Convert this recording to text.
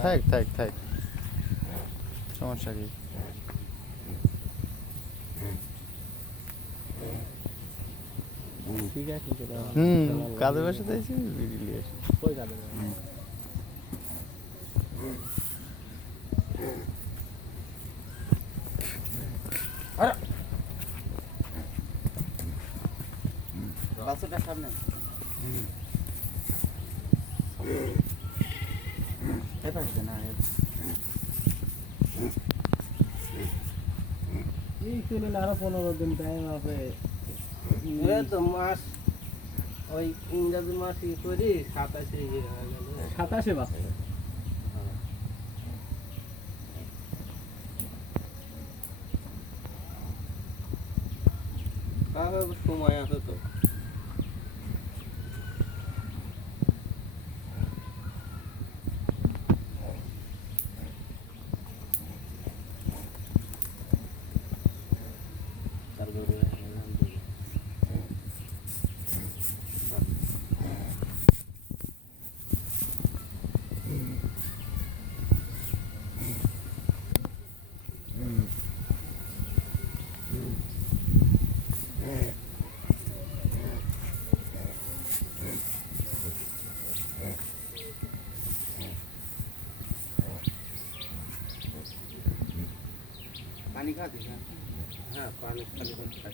থাক থাক থাক। সমস্যা কি? হুম কাজের বাসাতে এসে বেরিয়ে আসি। কই সামনে। এই আরও পনেরো দিন টাইম তো মাস? ওই ইংরাজি মাস ই করি সাতাশে সাতাশে বাসে সময় আছে তো? 많이 가야 되지 ห้าพันพันคนไป